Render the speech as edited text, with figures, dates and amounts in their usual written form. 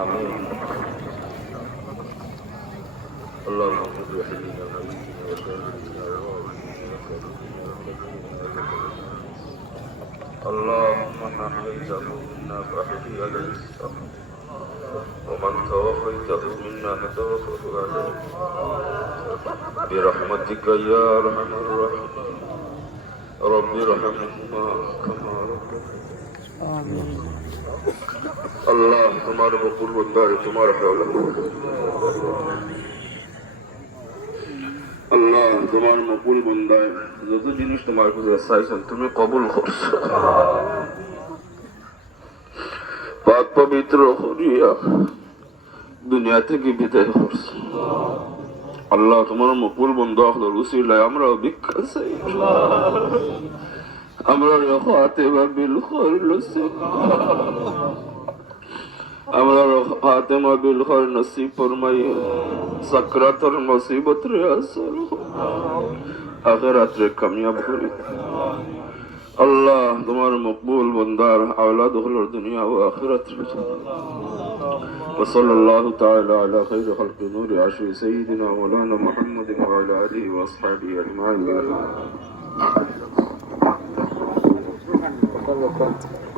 آمين. اللهم صل وسلم على نبينا وسيدنا اللهم من أحييته منا فأحيه على الإسلام ومن توفيته منا فتوفه عليه برحمتك يا أرحم الراحمين رب ارحمهما كما ربياني আল্লাহ তোমার বকুল বন্দারে তোমার আল্লাহ তোমার মকুল বন্দায় যত জিনিস তোমার কাছে চাইছেন তুমি কবুল করছো পাক পবিত্র করিয়া দুনিয়া থেকে বিদায় করছো আল্লাহ তোমার মকুল বন্ধা হলোর উসিলায় আমরা ভিক্ষা চাই আমরা হাতে বা বিল করলছি আমরা হাতেমা বিল খর নসিব ফরমাইয়ে সাকরাতর মুসিবত রে আসর আখিরাত রে কামিয়াব করি আল্লাহ তোমার মকবুল বান্দার আওলাদ হলোর দুনিয়া ও আখিরাত রে وصلى الله تعالى على خير خلق نور عشر سيدنا مولانا محمد وعلى آله وأصحابه أجمعين